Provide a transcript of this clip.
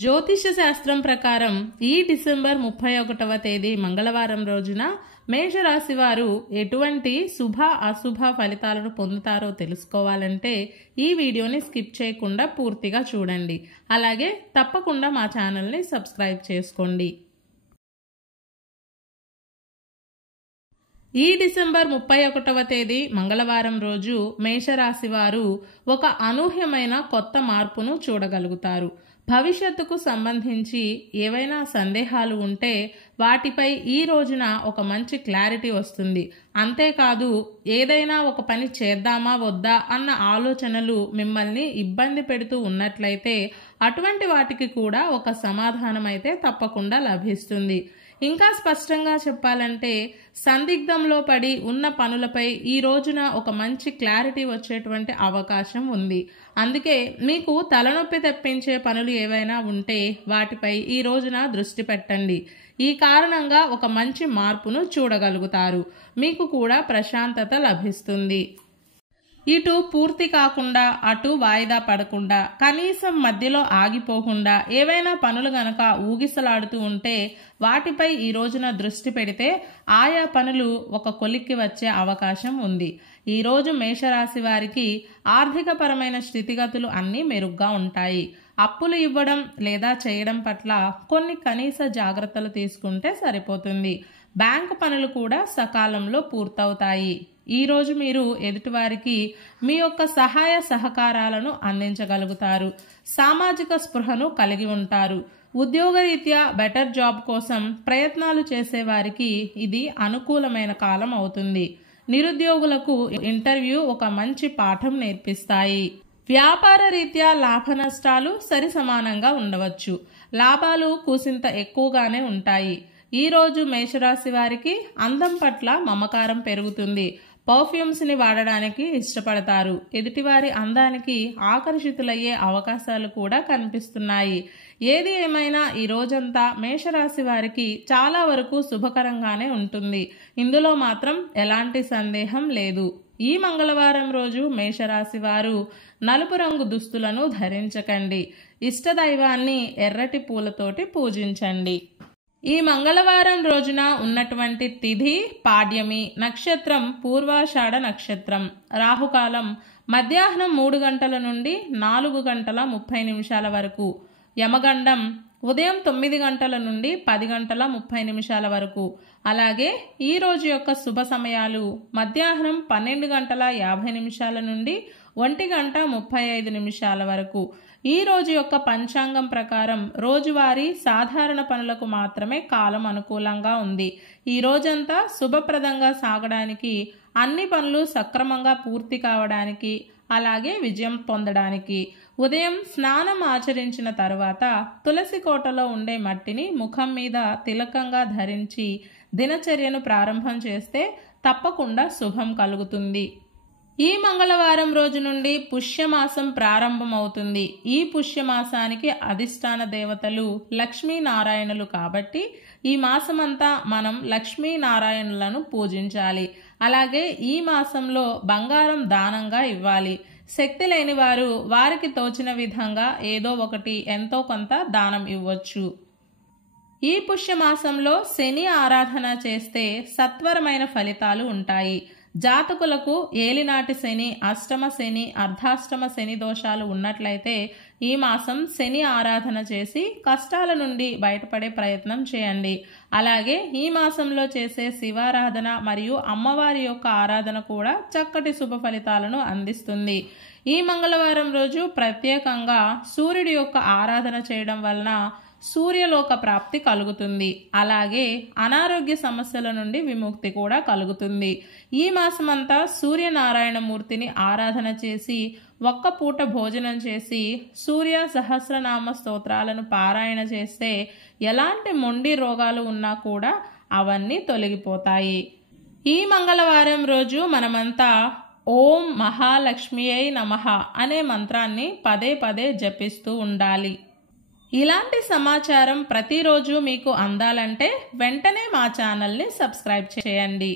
జ్యోతిష శాస్త్రం ప్రకారం ఈ డిసెంబర్ 31వ తేదీ మంగళవారం రోజున మేషరాశి వారు ఎటువంటి శుభ అశుభ ఫలితాలను పొందుతారో తెలుసుకోవాలంటే ఈ వీడియోని స్కిప్ చేయకుండా పూర్తిగా చూడండి. అలాగే తప్పకుండా మా ఛానల్ని సబ్స్క్రైబ్ చేసుకోండి. ఈ డిసెంబర్ 31వ తేదీ మంగళవారం రోజు మేషరాశి వారు ఒక అనూహ్యమైన కొత్త మార్పును చూడగలుగుతారు. భవిష్యత్తుకు సంబంధించి ఏవైనా సందేహాలు ఉంటే వాటిపై ఈ రోజున ఒక మంచి క్లారిటీ వస్తుంది. అంతేకాదు ఏదైనా ఒక పని చేద్దామా వద్దా అన్న ఆలోచనలు మిమ్మల్ని ఇబ్బంది పెడుతూ ఉన్నట్లయితే అటువంటి వాటికి కూడా ఒక సమాధానం అయితే తప్పకుండా లభిస్తుంది. ఇంకా స్పష్టంగా చెప్పాలంటే సందిగ్ధంలో పడి ఉన్న పనులపై ఈ రోజున ఒక మంచి క్లారిటీ వచ్చేటువంటి అవకాశం ఉంది. అందుకే మీకు తలనొప్పి తెప్పించే పనులు ఏవైనా ఉంటే వాటిపై ఈ రోజున దృష్టి పెట్టండి. ఈ కారణంగా ఒక మంచి మార్పును చూడగలుగుతారు. మీకు కూడా ప్రశాంతత లభిస్తుంది. ఇటు పూర్తి కాకుండా అటు వాయిదా పడకుండా కనీసం మధ్యలో ఆగిపోకుండా ఏవైనా పనులు గనక ఊగిసలాడుతూ ఉంటే వాటిపై ఈ రోజున దృష్టి పెడితే ఆయా పనులు ఒక కొలిక్కి వచ్చే అవకాశం ఉంది. ఈరోజు మేషరాశి వారికి ఆర్థికపరమైన స్థితిగతులు అన్నీ మెరుగ్గా ఉంటాయి. అప్పులు ఇవ్వడం లేదా చేయడం పట్ల కొన్ని కనీస జాగ్రత్తలు తీసుకుంటే సరిపోతుంది. బ్యాంకు పనులు కూడా సకాలంలో పూర్తవుతాయి. ఈరోజు మీరు ఎదుటివారికి మీ యొక్క సహాయ సహకారాలను అందించగలుగుతారు. సామాజిక స్పృహను కలిగి ఉంటారు. ఉద్యోగరీత్యా బెటర్ జాబ్ కోసం ప్రయత్నాలు చేసేవారికి ఇది అనుకూలమైన కాలం అవుతుంది. నిరుద్యోగులకు ఇంటర్వ్యూ ఒక మంచి పాఠం నేర్పిస్తాయి. వ్యాపార రీత్యా లాభ నష్టాలు సరి సమానంగా ఉండవచ్చు. లాభాలు కూసింత ఎక్కువగానే ఉంటాయి. ఈరోజు మేషరాశి వారికి అందం పట్ల మమకారం పెరుగుతుంది. పర్ఫ్యూమ్స్ని వాడడానికి ఇష్టపడతారు. ఎదుటివారి అందానికి ఆకర్షితులయ్యే అవకాశాలు కూడా కనిపిస్తున్నాయి. ఏది ఏమైనా ఈ రోజంతా మేషరాశి వారికి చాలా వరకు శుభకరంగానే ఉంటుంది. ఇందులో మాత్రం ఎలాంటి సందేహం లేదు. ఈ మంగళవారం రోజు మేషరాశి వారు నలుపు రంగు దుస్తులను ధరించకండి. ఇష్టదైవాన్ని ఎర్రటి పూలతోటి పూజించండి. ఈ మంగళవారం రోజున ఉన్నటువంటి తిథి పాడ్యమి, నక్షత్రం పూర్వాషాఢ నక్షత్రం, రాహుకాలం మధ్యాహ్నం 3 గంటల నుండి 4 గంటల 30 నిమిషాల వరకు, యమగండం ఉదయం 9 గంటల నుండి 10 గంటల 30 నిమిషాల వరకు. అలాగే ఈ రోజు యొక్క శుభ సమయాలు మధ్యాహ్నం 12 గంటల 50 నిమిషాల నుండి 1 గంట 35 నిమిషాల వరకు. ఈ రోజు యొక్క పంచాంగం ప్రకారం రోజువారీ సాధారణ పనులకు మాత్రమే కాలం అనుకూలంగా ఉంది. ఈ రోజంతా శుభప్రదంగా సాగడానికి, అన్ని పనులు సక్రమంగా పూర్తి కావడానికి, అలాగే విజయం పొందడానికి ఉదయం స్నానం ఆచరించిన తరువాత తులసి కోటలో ఉండే మట్టిని ముఖం మీద తిలకంగా ధరించి దినచర్యను ప్రారంభం చేస్తే తప్పకుండా శుభం కలుగుతుంది. ఈ మంగళవారం రోజు నుండి పుష్యమాసం ప్రారంభమవుతుంది. ఈ పుష్యమాసానికి అధిష్టాన దేవతలు లక్ష్మీనారాయణులు కాబట్టి ఈ మాసమంతా మనం లక్ష్మీనారాయణులను పూజించాలి. అలాగే ఈ మాసంలో బంగారం దానంగా ఇవ్వాలి. శక్తి లేని వారు వారికి తోచిన విధంగా ఏదో ఒకటి ఎంతో కొంత దానం ఇవ్వచ్చు. ఈ పుష్యమాసంలో శని ఆరాధన చేస్తే సత్వరమైన ఫలితాలు ఉంటాయి. జాతకులకు ఏలినాటి శని, అష్టమ శని, అర్ధాష్టమ శని దోషాలు ఉన్నట్లయితే ఈ మాసం శని ఆరాధన చేసి కష్టాల నుండి బయటపడే ప్రయత్నం చేయండి. అలాగే ఈ మాసంలో చేసే శివారాధన మరియు అమ్మవారి యొక్క ఆరాధన కూడా చక్కటి శుభ ఫలితాలను అందిస్తుంది. ఈ మంగళవారం రోజు ప్రత్యేకంగా సూర్యుడి యొక్క ఆరాధన చేయడం వలన సూర్యలోక ప్రాప్తి కలుగుతుంది. అలాగే అనారోగ్య సమస్యల నుండి విముక్తి కూడా కలుగుతుంది. ఈ మాసమంతా సూర్యనారాయణమూర్తిని ఆరాధన చేసి ఒక్క పూట భోజనం చేసి సూర్య సహస్రనామ స్తోత్రాలను పారాయణ చేస్తే ఎలాంటి మొండి రోగాలు ఉన్నా కూడా అవన్నీ తొలగిపోతాయి. ఈ మంగళవారం రోజు మనమంతా ఓం మహాలక్ష్మియై నమః అనే మంత్రాన్ని పదే పదే జపిస్తూ ఉండాలి. ఇలాంటి సమాచారం ప్రతిరోజు మీకు అందాలంటే వెంటనే మా ఛానల్ని సబ్స్క్రైబ్ చేయండి.